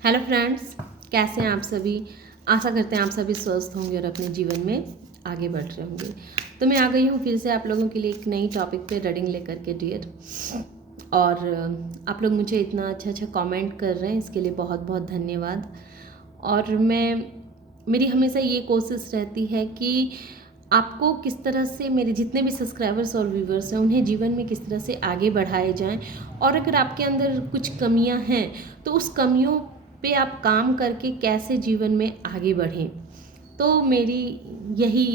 Hello friends, कैसे हैं आप सभी। आशा करते हैं आप सभी स्वस्थ होंगे और अपने जीवन में आगे बढ़ रहे होंगे। तो मैं आ गई हूँ फिर से आप लोगों के लिए एक नई टॉपिक पे रीडिंग लेकर के डियर। और आप लोग मुझे इतना अच्छा कमेंट कर रहे हैं, इसके लिए बहुत बहुत धन्यवाद। और मेरी हमेशा ये कोशिश रहती है कि आपको किस तरह से, मेरे जितने भी सब्सक्राइबर्स और व्यूवर्स हैं, उन्हें जीवन में किस तरह से आगे बढ़ाए जाएं। और अगर आपके अंदर कुछ कमियां हैं तो उस कमियों पे आप काम करके कैसे जीवन में आगे बढ़ें। तो मेरी यही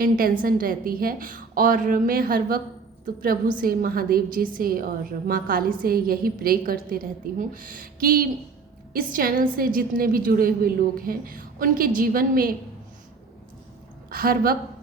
इंटेंशन रहती है। और मैं हर वक्त प्रभु से, महादेव जी से और माँ काली से यही प्रे करते रहती हूँ कि इस चैनल से जितने भी जुड़े हुए लोग हैं उनके जीवन में हर वक्त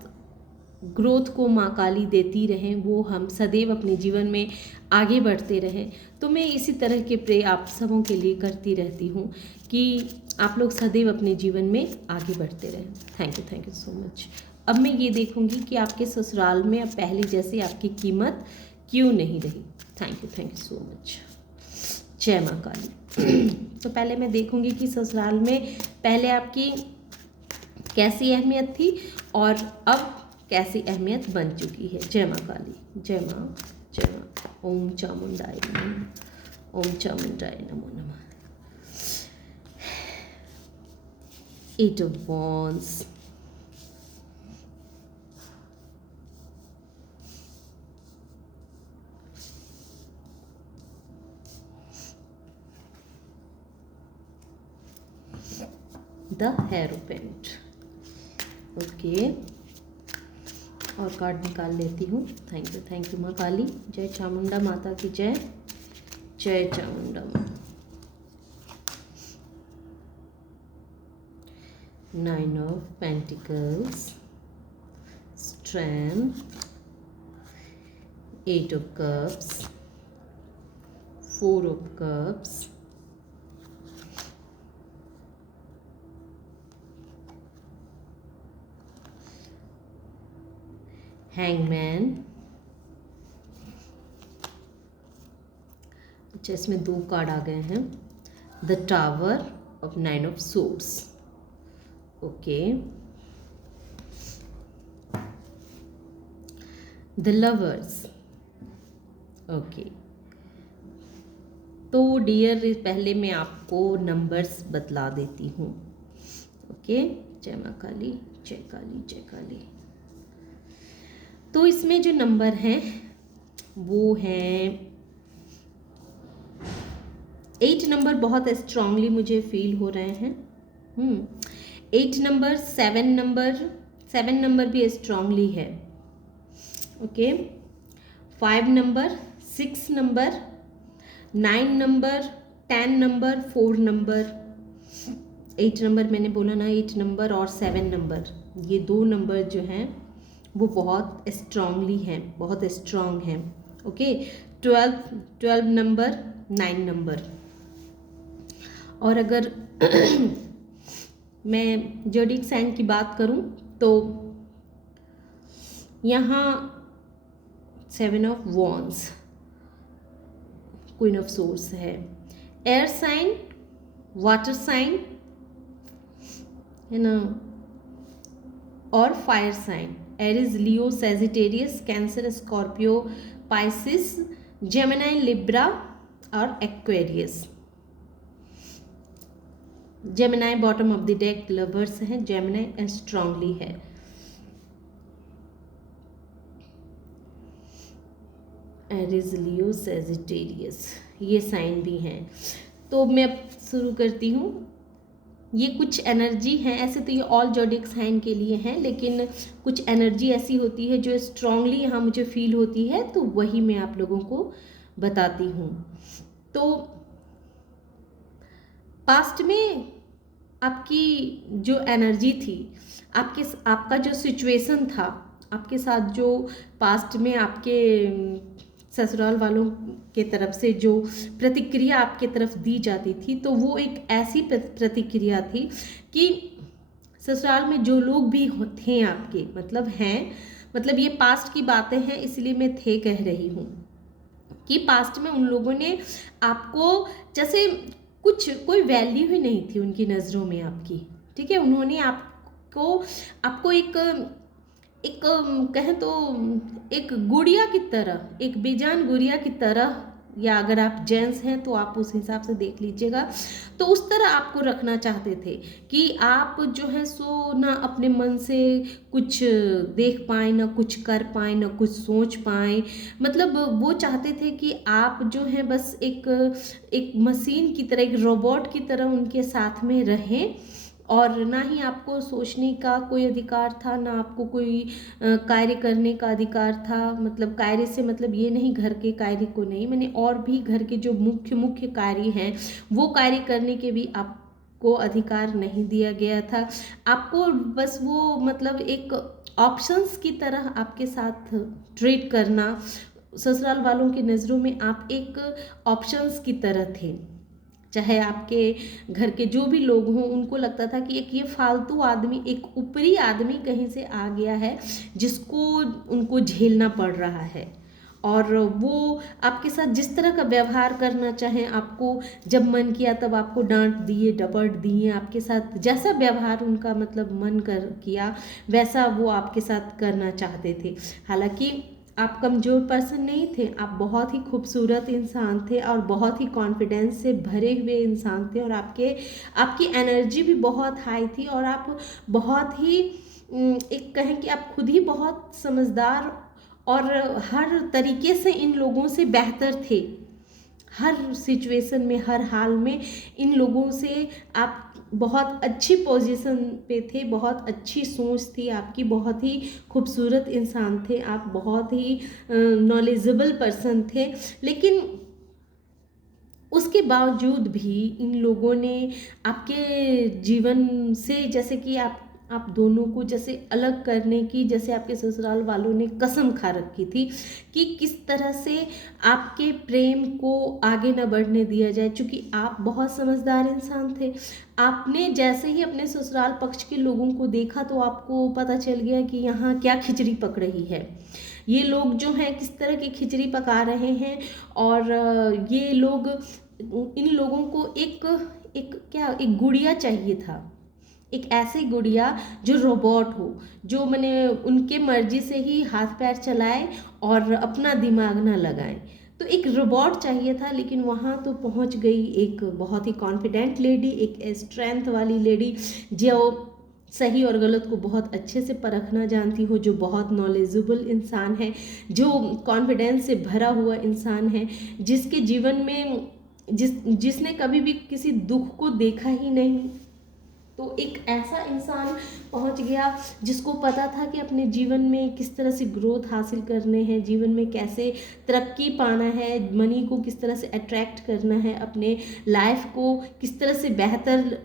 ग्रोथ को माँ काली देती रहें, वो हम सदैव अपने जीवन में आगे बढ़ते रहें। तो मैं इसी तरह के प्रे आप सबों के लिए करती रहती हूँ कि आप लोग सदैव अपने जीवन में आगे बढ़ते रहें। Thank you so much. अब मैं ये देखूँगी कि आपके ससुराल में अब पहले जैसे आपकी कीमत क्यों नहीं रही। Thank you so much. जय माँ काली। तो पहले मैं देखूँगी कि ससुराल में पहले आपकी कैसी अहमियत थी और अब कैसी अहमियत बन चुकी है। जय माँ काली, जय माँ, जय माँ। ओम चामुंडाय नमः, ओम चामुंडाय नमो नमः। 8 of Wands, the Hierophant। Okay, और कार्ड निकाल लेती हूँ। थैंक यू माँ काली। जय चामुंडा माता की जय, जय चामुंडा माता। 9 of Pentacles, Strength, 8 of Cups, 4 of Cups, Hangman। अच्छा, इसमें 2 कार्ड आ गए हैं। The tower of 9 of Swords। Okay, the lovers. Okay, तो डियर पहले मैं आपको नंबर्स बतला देती हूँ। ओके, जय माँ काली, जय काली, जय काली। तो इसमें जो नंबर हैं वो हैं 8 नंबर बहुत स्ट्रांगली मुझे फील हो रहे हैं। 8 नंबर, 7 नंबर भी स्ट्रांगली है। Okay, 5 number, 6 number, 9 number, 10 number, 4 number. 8 number मैंने बोला ना, 8 नंबर और 7 नंबर, ये 2 नंबर जो हैं वो बहुत स्ट्रांगली हैं, बहुत स्ट्रांग हैं। Okay, 12 number, 9 number. और अगर मैं ज़ोडिएक साइन की बात करूं तो यहाँ 7 of Wands, queen of swords है। एयर साइन, वाटर साइन है ना, और fire sign. Aries, Leo, Sagittarius, Cancer, Scorpio, Pisces, Gemini, Libra और Aquarius. Gemini bottom of the deck lovers हैं, जेमिनी स्ट्रांगली है। एरिस, लियो, सेजिटेरियस, ये sign भी हैं। तो मैं अब शुरू करती हूँ। ये कुछ एनर्जी है, ऐसे तो ये ऑल ज़ोडिएक साइन के लिए हैं, लेकिन कुछ एनर्जी ऐसी होती है जो स्ट्रांगली यहाँ मुझे फील होती है, तो वही मैं आप लोगों को बताती हूँ। तो पास्ट में आपकी जो एनर्जी थी, आपका जो सिचुएशन था, आपके साथ जो पास्ट में आपके ससुराल वालों के तरफ से जो प्रतिक्रिया आपके तरफ दी जाती थी, तो वो एक ऐसी प्रतिक्रिया थी कि ससुराल में जो लोग भी थे आपके, मतलब ये पास्ट की बातें हैं, इसलिए मैं कह रही हूँ कि पास्ट में उन लोगों ने आपको जैसे कोई वैल्यू ही नहीं थी उनकी नज़रों में आपकी। ठीक है, उन्होंने आपको एक एक कहें तो एक गुड़िया की तरह, एक बेजान गुड़िया की तरह, या अगर आप जेंट्स हैं तो आप उस हिसाब से देख लीजिएगा, तो उस तरह आपको रखना चाहते थे कि आप जो है सो ना अपने मन से कुछ देख पाएँ, ना कुछ कर पाएँ, ना कुछ सोच पाएँ। मतलब वो चाहते थे कि आप जो है बस एक मशीन की तरह, एक रोबोट की तरह उनके साथ में रहें, और ना ही आपको सोचने का कोई अधिकार था, ना आपको कोई कार्य करने का अधिकार था। मतलब कार्य से मतलब ये नहीं घर के कार्य को नहीं, मैंने और भी घर के जो मुख्य मुख्य कार्य हैं वो कार्य करने के भी आपको अधिकार नहीं दिया गया था। आपको बस वो मतलब एक ऑप्शंस की तरह आपके साथ ट्रीट करना, ससुराल वालों की नज़रों में आप एक ऑप्शंस की तरह थे। चाहे आपके घर के जो भी लोग हों, उनको लगता था कि एक ये फालतू आदमी, एक ऊपरी आदमी कहीं से आ गया है जिसको उनको झेलना पड़ रहा है, और वो आपके साथ जिस तरह का व्यवहार करना चाहें, आपको जब मन किया तब आपको डांट दिए, डपट दिए, आपके साथ जैसा व्यवहार उनका मतलब मन कर किया वैसा वो आपके साथ करना चाहते थे। हालांकि आप कमज़ोर पर्सन नहीं थे, आप बहुत ही खूबसूरत इंसान थे और बहुत ही कॉन्फिडेंस से भरे हुए इंसान थे, और आपकी एनर्जी भी बहुत हाई थी, और आप बहुत ही एक कहें कि आप खुद ही बहुत समझदार और हर तरीके से इन लोगों से बेहतर थे। हर सिचुएशन में, हर हाल में इन लोगों से आप बहुत अच्छी पोजीशन पे थे, बहुत अच्छी सोच थी आपकी, बहुत ही खूबसूरत इंसान थे आप, बहुत ही नॉलेजेबल पर्सन थे। लेकिन उसके बावजूद भी इन लोगों ने आपके जीवन से, जैसे कि आप दोनों को जैसे अलग करने की, जैसे आपके ससुराल वालों ने कसम खा रखी थी कि किस तरह से आपके प्रेम को आगे न बढ़ने दिया जाए। क्योंकि आप बहुत समझदार इंसान थे, आपने जैसे ही अपने ससुराल पक्ष के लोगों को देखा तो आपको पता चल गया कि यहाँ क्या खिचड़ी पक रही है, ये लोग जो हैं किस तरह की खिचड़ी पका रहे हैं, और ये लोग, इन लोगों को एक गुड़िया चाहिए था, एक ऐसी गुड़िया जो रोबोट हो, जो मैंने उनके मर्जी से ही हाथ पैर चलाए और अपना दिमाग ना लगाए। तो एक रोबोट चाहिए था, लेकिन वहाँ तो पहुँच गई एक बहुत ही कॉन्फिडेंट लेडी, एक स्ट्रेंथ वाली लेडी, जो सही और गलत को बहुत अच्छे से परखना जानती हो, जो बहुत नॉलेजेबल इंसान है, जो कॉन्फिडेंस से भरा हुआ इंसान है, जिसके जीवन में जिसने कभी भी किसी दुख को देखा ही नहीं। तो एक ऐसा इंसान पहुंच गया जिसको पता था कि अपने जीवन में किस तरह से ग्रोथ हासिल करने हैं, जीवन में कैसे तरक्की पाना है, मनी को किस तरह से अट्रैक्ट करना है, अपने लाइफ को किस तरह से बेहतर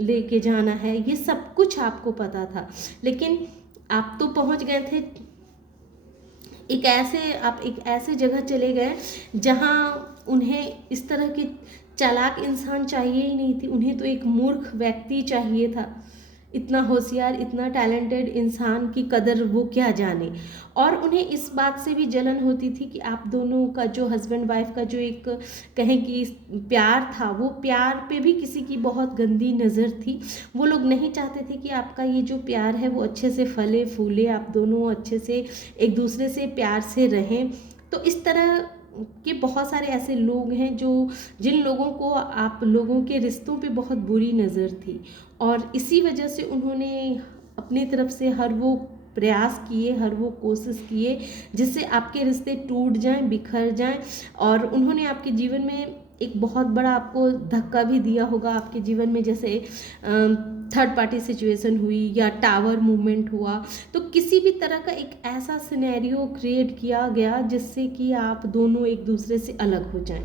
लेके जाना है, ये सब कुछ आपको पता था। लेकिन आप तो पहुंच गए थे आप एक ऐसे जगह चले गए जहां उन्हें इस तरह के चालाक इंसान चाहिए ही नहीं थी, उन्हें तो एक मूर्ख व्यक्ति चाहिए था। इतना होशियार, इतना टैलेंटेड इंसान की कदर वो क्या जाने। और उन्हें इस बात से भी जलन होती थी कि आप दोनों का जो हस्बैंड वाइफ का जो एक कहें कि प्यार था, वो प्यार पे भी किसी की बहुत गंदी नज़र थी। वो लोग नहीं चाहते थे कि आपका ये जो प्यार है वो अच्छे से फले फूले, आप दोनों अच्छे से एक दूसरे से प्यार से रहें। तो इस तरह के बहुत सारे ऐसे लोग हैं जिन लोगों को आप लोगों के रिश्तों पे बहुत बुरी नज़र थी, और इसी वजह से उन्होंने अपनी तरफ से हर वो प्रयास किए, हर वो कोशिश किए जिससे आपके रिश्ते टूट जाएं, बिखर जाएं। और उन्होंने आपके जीवन में एक बहुत बड़ा आपको धक्का भी दिया होगा आपके जीवन में, जैसे थर्ड पार्टी सिचुएशन हुई या टावर मूवमेंट हुआ। तो किसी भी तरह का एक ऐसा सिनेरियो क्रिएट किया गया जिससे कि आप दोनों एक दूसरे से अलग हो जाएं,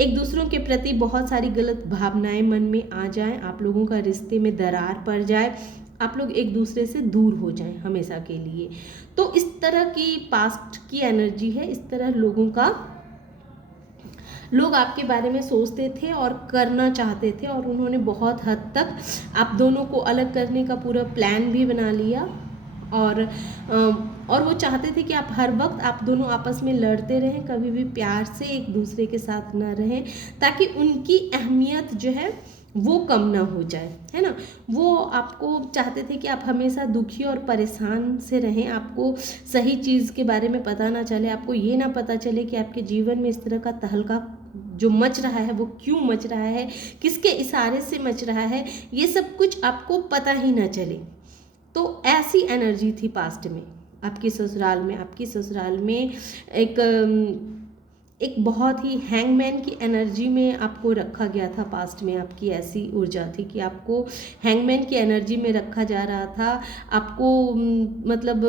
एक दूसरों के प्रति बहुत सारी गलत भावनाएं मन में आ जाएं, आप लोगों का रिश्ते में दरार पड़ जाए, आप लोग एक दूसरे से दूर हो जाएं हमेशा के लिए। तो इस तरह की पास्ट की एनर्जी है, इस तरह लोग आपके बारे में सोचते थे और करना चाहते थे, और उन्होंने बहुत हद तक आप दोनों को अलग करने का पूरा प्लान भी बना लिया। और और वो चाहते थे कि आप हर वक्त आप दोनों आपस में लड़ते रहें, कभी भी प्यार से एक दूसरे के साथ ना रहें, ताकि उनकी अहमियत जो है वो कम ना हो जाए, है ना। वो आपको चाहते थे कि आप हमेशा दुखी और परेशान से रहें, आपको सही चीज़ के बारे में पता ना चले, आपको ये ना पता चले कि आपके जीवन में इस तरह का तहलका जो मच रहा है वो क्यों मच रहा है, किसके इशारे से मच रहा है, ये सब कुछ आपको पता ही ना चले। तो ऐसी एनर्जी थी पास्ट में आपकी ससुराल में। आपकी ससुराल में एक बहुत ही हैंगमैन की एनर्जी में आपको रखा गया था। पास्ट में आपकी ऐसी ऊर्जा थी कि आपको हैंगमैन की एनर्जी में रखा जा रहा था, आपको मतलब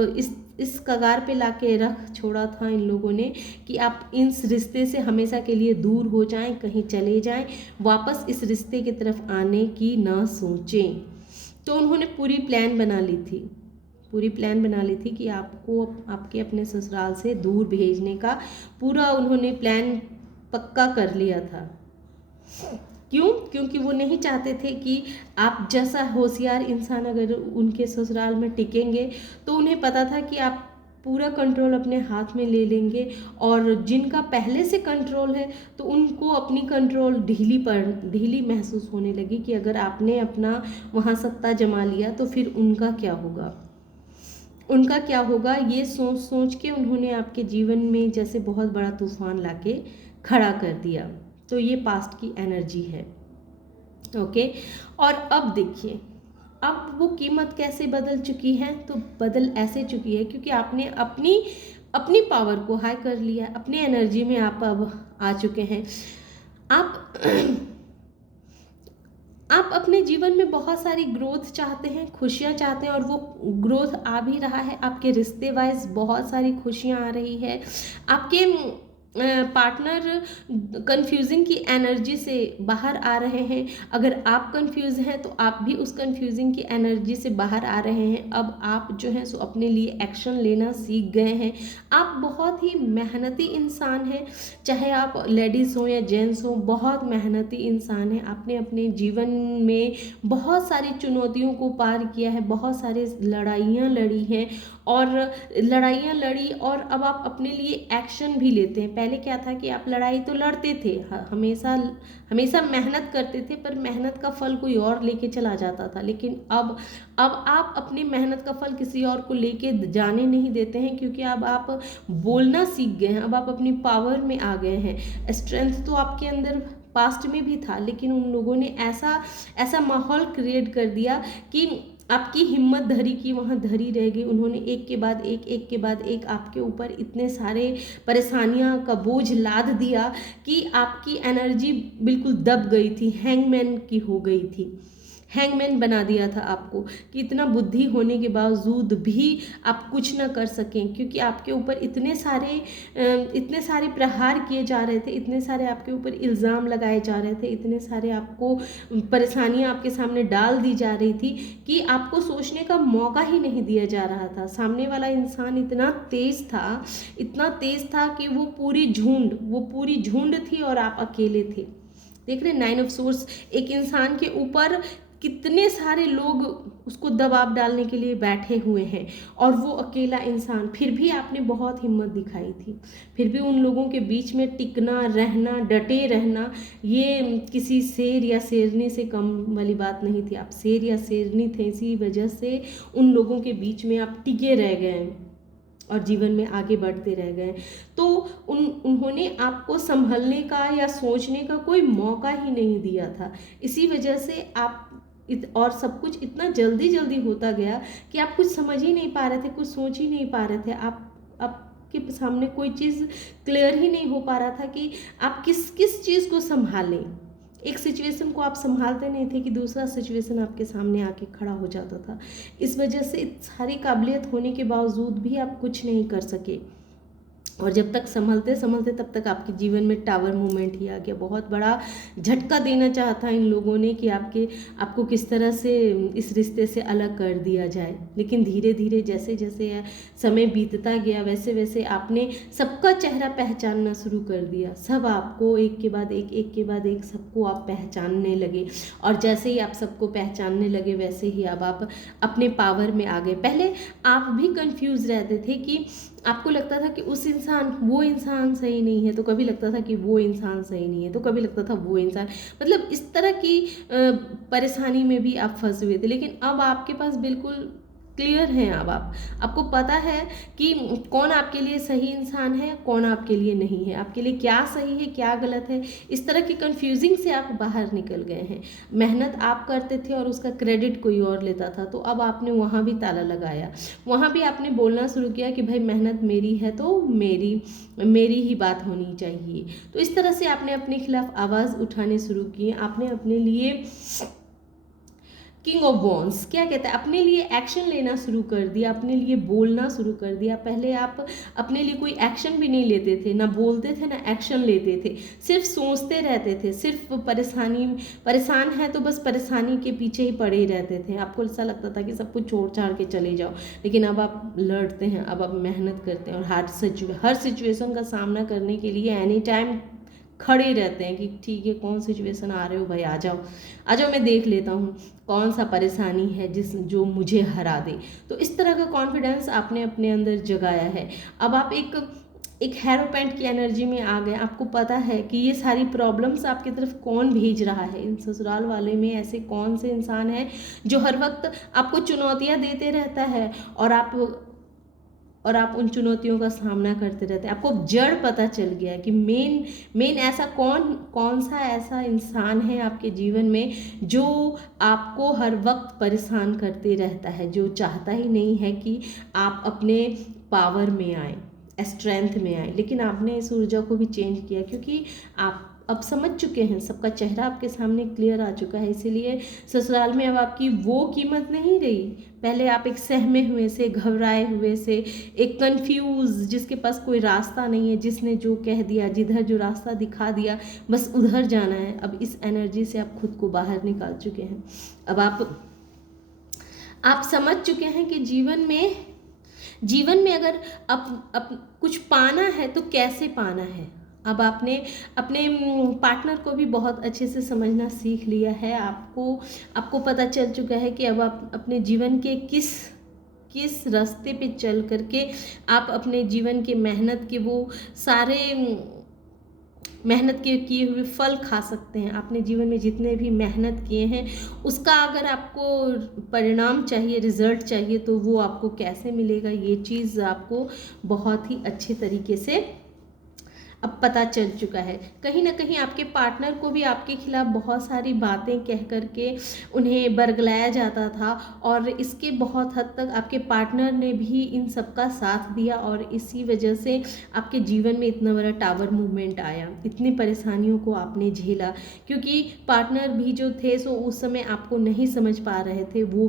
इस कगार पे लाके रख छोड़ा था इन लोगों ने कि आप इस रिश्ते से हमेशा के लिए दूर हो जाएं, कहीं चले जाएं, वापस इस रिश्ते की तरफ आने की ना सोचें। तो उन्होंने पूरी प्लान बना ली थी, पूरी प्लान बना ली थी कि आपको आपके अपने ससुराल से दूर भेजने का पूरा उन्होंने प्लान पक्का कर लिया था। क्यों? क्योंकि वो नहीं चाहते थे कि आप जैसा होशियार इंसान अगर उनके ससुराल में टिकेंगे तो उन्हें पता था कि आप पूरा कंट्रोल अपने हाथ में ले लेंगे, और जिनका पहले से कंट्रोल है तो उनको अपनी कंट्रोल ढीली महसूस होने लगी कि अगर आपने अपना वहाँ सत्ता जमा लिया तो फिर उनका क्या होगा, उनका क्या होगा। ये सोच सोच के उन्होंने आपके जीवन में जैसे बहुत बड़ा तूफान लाके खड़ा कर दिया। तो ये पास्ट की एनर्जी है, ओके। और अब देखिए, अब वो कीमत कैसे बदल चुकी है, तो बदल ऐसे चुकी है क्योंकि आपने अपनी अपनी पावर को हाई कर लिया, अपनी एनर्जी में आप अब आ चुके हैं। आप अपने जीवन में बहुत सारी ग्रोथ चाहते हैं, खुशियां चाहते हैं, और वो ग्रोथ आ भी रहा है। आपके रिश्ते वाइज बहुत सारी खुशियां आ रही है। आपके पार्टनर कंफ्यूजिंग की एनर्जी से बाहर आ रहे हैं। अगर आप कंफ्यूज हैं तो आप भी उस कंफ्यूजिंग की एनर्जी से बाहर आ रहे हैं। अब आप जो है सो अपने लिए एक्शन लेना सीख गए हैं। आप बहुत ही मेहनती इंसान हैं, चाहे आप लेडीज़ हो या जेंट्स हो, बहुत मेहनती इंसान हैं। आपने अपने जीवन में बहुत सारी चुनौतियों को पार किया है, बहुत सारी लड़ाइयाँ लड़ी हैं, और लड़ाइयाँ लड़ी और अब आप अपने लिए एक्शन भी लेते हैं। पहले क्या था कि आप लड़ाई तो लड़ते थे, हमेशा हमेशा मेहनत करते थे, पर मेहनत का फल कोई और लेके चला जाता था। लेकिन अब आप अपनी मेहनत का फल किसी और को लेके जाने नहीं देते हैं, क्योंकि अब आप बोलना सीख गए हैं, अब आप अपनी पावर में आ गए हैं। स्ट्रेंथ तो आपके अंदर पास्ट में भी था, लेकिन उन लोगों ने ऐसा माहौल क्रिएट कर दिया कि आपकी हिम्मत धरी की वहाँ धरी रह गई। उन्होंने एक के बाद एक आपके ऊपर इतने सारे परेशानियाँ का बोझ लाद दिया कि आपकी एनर्जी बिल्कुल दब गई थी, हैंगमैन की हो गई थी। हैंगमैन बना दिया था आपको कि इतना बुद्धि होने के बावजूद भी आप कुछ न कर सकें, क्योंकि आपके ऊपर इतने सारे प्रहार किए जा रहे थे, इतने सारे आपके ऊपर इल्ज़ाम लगाए जा रहे थे, इतने सारे आपको परेशानियां आपके सामने डाल दी जा रही थी कि आपको सोचने का मौका ही नहीं दिया जा रहा था। सामने वाला इंसान इतना तेज था कि वो पूरी झुंड थी और आप अकेले थे। देख रहे 9 ऑफ सोर्स, एक इंसान के ऊपर कितने सारे लोग उसको दबाव डालने के लिए बैठे हुए हैं, और वो अकेला इंसान। फिर भी आपने बहुत हिम्मत दिखाई थी, फिर भी उन लोगों के बीच में टिकना रहना, डटे रहना, ये किसी शेर या शेरनी से कम वाली बात नहीं थी। आप शेर या शेरनी थे, इसी वजह से उन लोगों के बीच में आप टिके रह गए और जीवन में आगे बढ़ते रह गए। तो उन्होंने आपको संभलने का या सोचने का कोई मौका ही नहीं दिया था। इसी वजह से आप और सब कुछ इतना जल्दी होता गया कि आप कुछ समझ ही नहीं पा रहे थे, कुछ सोच ही नहीं पा रहे थे। आपके सामने कोई चीज़ क्लियर ही नहीं हो पा रहा था कि आप किस चीज़ को संभालें। एक सिचुएशन को आप संभालते नहीं थे कि दूसरा सिचुएशन आपके सामने आके खड़ा हो जाता था। इस वजह से सारी काबिलियत होने के बावजूद भी आप कुछ नहीं कर सके। और जब तक संभलते संभलते तब तक आपके जीवन में टावर मूवमेंट ही आ गया। बहुत बड़ा झटका देना चाहा था इन लोगों ने कि आपको किस तरह से इस रिश्ते से अलग कर दिया जाए, लेकिन धीरे धीरे जैसे जैसे समय बीतता गया वैसे वैसे आपने सबका चेहरा पहचानना शुरू कर दिया। सब आपको एक के बाद एक सबको आप पहचानने लगे, और जैसे ही आप सबको पहचानने लगे वैसे ही अब आप अपने पावर में आ गए। पहले आप भी कंफ्यूज रहते थे कि आपको लगता था कि वो इंसान सही नहीं है, तो कभी लगता था कि वो इंसान सही नहीं है, तो कभी लगता था वो इंसान, मतलब इस तरह की परेशानी में भी आप फंसे हुए थे। लेकिन अब आपके पास बिल्कुल क्लियर हैं। अब आपको पता है कि कौन आपके लिए सही इंसान है, कौन आपके लिए नहीं है, आपके लिए क्या सही है क्या गलत है। इस तरह की कंफ्यूजिंग से आप बाहर निकल गए हैं। मेहनत आप करते थे और उसका क्रेडिट कोई और लेता था, तो अब आपने वहाँ भी ताला लगाया। वहाँ भी आपने बोलना शुरू किया कि भाई मेहनत मेरी है तो मेरी ही बात होनी चाहिए। तो इस तरह से आपने अपने खिलाफ आवाज़ उठाने शुरू किए। आपने अपने लिए किंग ऑफ वॉन्स क्या कहता है, अपने लिए एक्शन लेना शुरू कर दिया, अपने लिए बोलना शुरू कर दिया। पहले आप अपने लिए कोई एक्शन भी नहीं लेते थे, ना बोलते थे ना एक्शन लेते थे, सिर्फ सोचते रहते थे, सिर्फ परेशान है तो बस परेशानी के पीछे ही पड़े ही रहते थे। आपको ऐसा लगता था कि सब कुछ छोड़ छाड़ के चले जाओ, लेकिन अब आप लड़ते हैं, अब आप मेहनत करते हैं और हर सिचुएशन का सामना करने के लिए एनी टाइम खड़े रहते हैं कि ठीक है कौन सिचुएशन आ रहे हो भाई, आ जाओ मैं देख लेता हूँ कौन सा परेशानी है जो मुझे हरा दे। तो इस तरह का कॉन्फिडेंस आपने अपने अंदर जगाया है। अब आप एक हेरोपेंट की एनर्जी में आ गए। आपको पता है कि ये सारी प्रॉब्लम्स आपकी तरफ कौन भेज रहा है। इन ससुराल वाले में ऐसे कौन से इंसान हैं जो हर वक्त आपको चुनौतियाँ देते रहता है और आप उन चुनौतियों का सामना करते रहते हैं। आपको जड़ पता चल गया है कि मेन ऐसा कौन सा ऐसा इंसान है आपके जीवन में जो आपको हर वक्त परेशान करते रहता है, जो चाहता ही नहीं है कि आप अपने पावर में आए, स्ट्रेंथ में आए। लेकिन आपने इस ऊर्जा को भी चेंज किया, क्योंकि आप अब समझ चुके हैं, सबका चेहरा आपके सामने क्लियर आ चुका है। इसीलिए ससुराल में अब आपकी वो कीमत नहीं रही। पहले आप एक सहमे हुए से, घबराए हुए से, एक कंफ्यूज जिसके पास कोई रास्ता नहीं है, जिसने जो कह दिया, जिधर जो रास्ता दिखा दिया बस उधर जाना है। अब इस एनर्जी से आप खुद को बाहर निकाल चुके हैं। अब आप समझ चुके हैं कि जीवन में अगर कुछ पाना है तो कैसे पाना है। अब आपने अपने पार्टनर को भी बहुत अच्छे से समझना सीख लिया है। आपको पता चल चुका है कि अब आप अपने जीवन के किस रास्ते पे चल करके आप अपने जीवन के मेहनत के वो सारे मेहनत के किए हुए फल खा सकते हैं। आपने जीवन में जितने भी मेहनत किए हैं उसका अगर आपको परिणाम चाहिए, रिजल्ट चाहिए, तो वो आपको कैसे मिलेगा, ये चीज़ आपको बहुत ही अच्छे तरीके से अब पता चल चुका है। कहीं ना कहीं आपके पार्टनर को भी आपके खिलाफ बहुत सारी बातें कह करके उन्हें बरगलाया जाता था, और इसके बहुत हद तक आपके पार्टनर ने भी इन सब का साथ दिया, और इसी वजह से आपके जीवन में इतना बड़ा टावर मूवमेंट आया, इतनी परेशानियों को आपने झेला। क्योंकि पार्टनर भी जो थे सो उस समय आपको नहीं समझ पा रहे थे, वो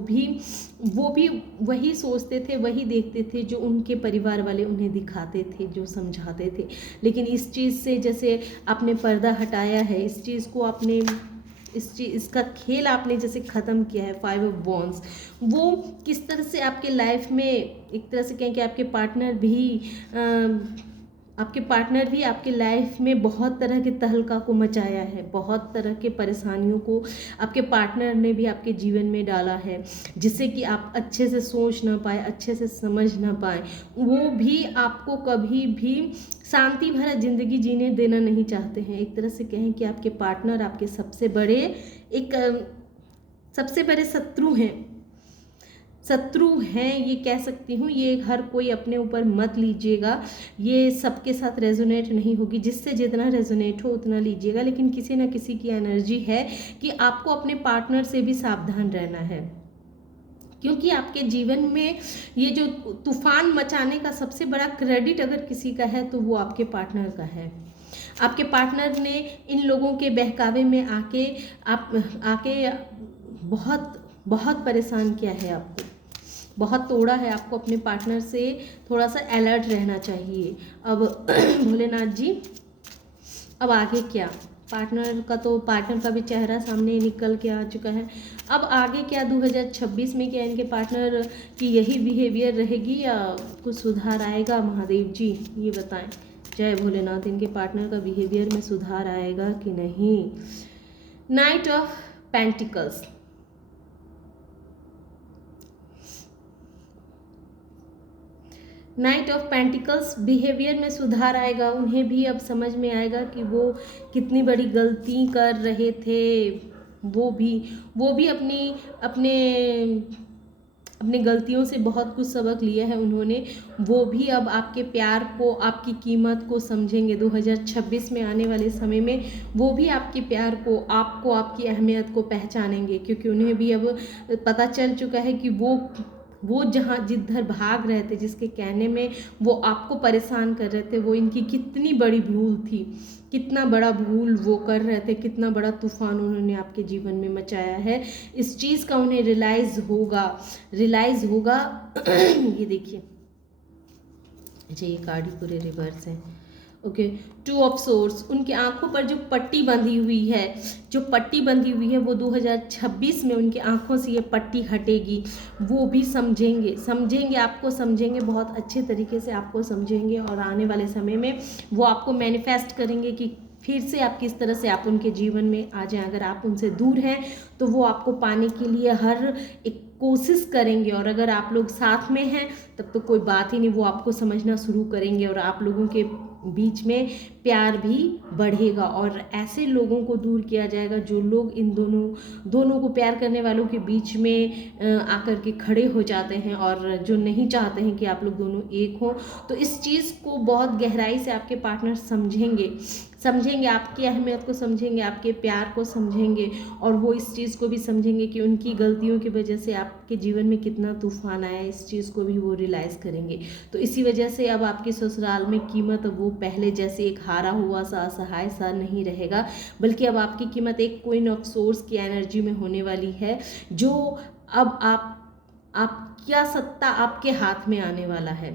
भी वही सोचते थे, वही देखते थे जो उनके परिवार वाले उन्हें दिखाते थे, जो समझाते थे। लेकिन इस चीज़ से जैसे आपने पर्दा हटाया है, इस चीज़ को आपने इसका खेल आपने जैसे ख़त्म किया है। 5 ऑफ वॉन्ड्स वो किस तरह से आपके लाइफ में एक तरह से कहें कि आपके पार्टनर भी आपके लाइफ में बहुत तरह के तहलका को मचाया है, बहुत तरह के परेशानियों को आपके पार्टनर ने भी आपके जीवन में डाला है, जिससे कि आप अच्छे से सोच ना पाए, अच्छे से समझ ना पाए। वो भी आपको कभी भी शांति भरा जिंदगी जीने देना नहीं चाहते हैं। एक तरह से कहें कि आपके पार्टनर आपके सबसे बड़े शत्रु हैं, ये कह सकती हूँ। ये हर कोई अपने ऊपर मत लीजिएगा, ये सबके साथ रेजोनेट नहीं होगी। जिससे जितना रेजोनेट हो उतना लीजिएगा, लेकिन किसी न किसी की एनर्जी है कि आपको अपने पार्टनर से भी सावधान रहना है। क्योंकि आपके जीवन में ये जो तूफान मचाने का सबसे बड़ा क्रेडिट अगर किसी का है तो वो आपके पार्टनर का है। आपके पार्टनर ने इन लोगों के बहकावे में आके बहुत बहुत परेशान किया है आपको। बहुत तोड़ा है, आपको अपने पार्टनर से थोड़ा सा अलर्ट रहना चाहिए। अब भोलेनाथ जी, अब आगे क्या? पार्टनर का भी चेहरा सामने निकल के आ चुका है। अब आगे क्या 2026 में क्या इनके पार्टनर की यही बिहेवियर रहेगी या कुछ सुधार आएगा? महादेव जी ये बताएं। जय भोलेनाथ, इनके पार्टनर का बिहेवियर में सुधार आएगा कि नहीं? Night of pentacles, night of pentacles, behaviour में सुधार आएगा। उन्हें भी अब समझ में आएगा कि वो कितनी बड़ी गलती कर रहे थे। वो भी अपनी अपने अपने गलतियों से बहुत कुछ सबक लिया है उन्होंने। वो भी अब आपके प्यार को, आपकी कीमत को समझेंगे। 2026 में आने वाले समय में वो भी आपके प्यार को, आपको, आपकी अहमियत को पहचानेंगे, क्योंकि उन्हें भी अब पता चल चुका है कि वो जहाँ जिधर भाग रहे थे, जिसके कहने में वो आपको परेशान कर रहे थे, वो इनकी कितनी बड़ी भूल थी, कितना बड़ा भूल वो कर रहे थे, कितना बड़ा तूफान उन्होंने आपके जीवन में मचाया है। इस चीज़ का उन्हें रियलाइज़ होगा। ये देखिए, अच्छा ये कार्ड ही पूरे रिवर्स है। ओके, 2 ऑफ सोर्स, उनकी आंखों पर जो पट्टी बंधी हुई है वो 2026 में उनकी आंखों से ये पट्टी हटेगी। वो भी समझेंगे आपको, समझेंगे बहुत अच्छे तरीके से आपको समझेंगे, और आने वाले समय में वो आपको मैनिफेस्ट करेंगे कि फिर से आप किस तरह से आप उनके जीवन में आ जाएं। अगर आप उनसे दूर हैं तो वो आपको पाने के लिए हर एक कोशिश करेंगे, और अगर आप लोग साथ में हैं तब तो कोई बात ही नहीं, वो आपको समझना शुरू करेंगे और आप लोगों के बीच में प्यार भी बढ़ेगा। और ऐसे लोगों को दूर किया जाएगा जो लोग इन दोनों को प्यार करने वालों के बीच में आकर के खड़े हो जाते हैं, और जो नहीं चाहते हैं कि आप लोग दोनों एक हों। तो इस चीज़ को बहुत गहराई से आपके पार्टनर समझेंगे, आपकी अहमियत को समझेंगे, आपके प्यार को समझेंगे, और वो इस चीज़ को भी समझेंगे कि उनकी गलतियों की वजह से आपके जीवन में कितना तूफान आया है। इस चीज़ को भी वो रियलाइज़ करेंगे। तो इसी वजह से अब आपके ससुराल में कीमत वो पहले जैसे एक हारा हुआ सा, असहाय सा नहीं रहेगा, बल्कि अब आपकी कीमत एक क्वीन ऑफ सोर्स की एनर्जी में होने वाली है, जो अब आपका सत्ता आपके हाथ में आने वाला है।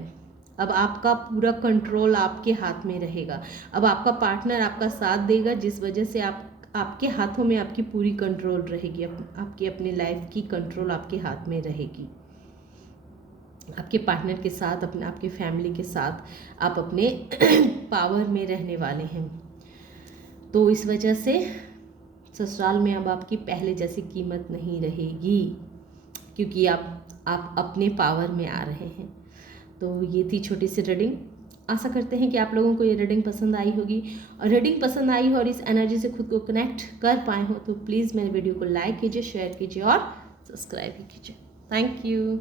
अब आपका पूरा कंट्रोल आपके हाथ में रहेगा। अब आपका पार्टनर आपका साथ देगा, जिस वजह से आपके हाथों में आपकी पूरी कंट्रोल रहेगी। आपकी अपने लाइफ की कंट्रोल आपके हाथ में रहेगी। आपके पार्टनर के साथ, आपके फैमिली के साथ आप अपने पावर में रहने वाले हैं। तो इस वजह से ससुराल में अब आपकी पहले जैसी कीमत नहीं रहेगी, क्योंकि आप अपने पावर में आ रहे हैं। तो ये थी छोटी सी रीडिंग। आशा करते हैं कि आप लोगों को ये रीडिंग पसंद आई होगी, और रीडिंग पसंद आई हो और इस एनर्जी से खुद को कनेक्ट कर पाए हो तो प्लीज़ मेरे वीडियो को लाइक कीजिए, शेयर कीजिए और सब्सक्राइब भी कीजिए। Thank you.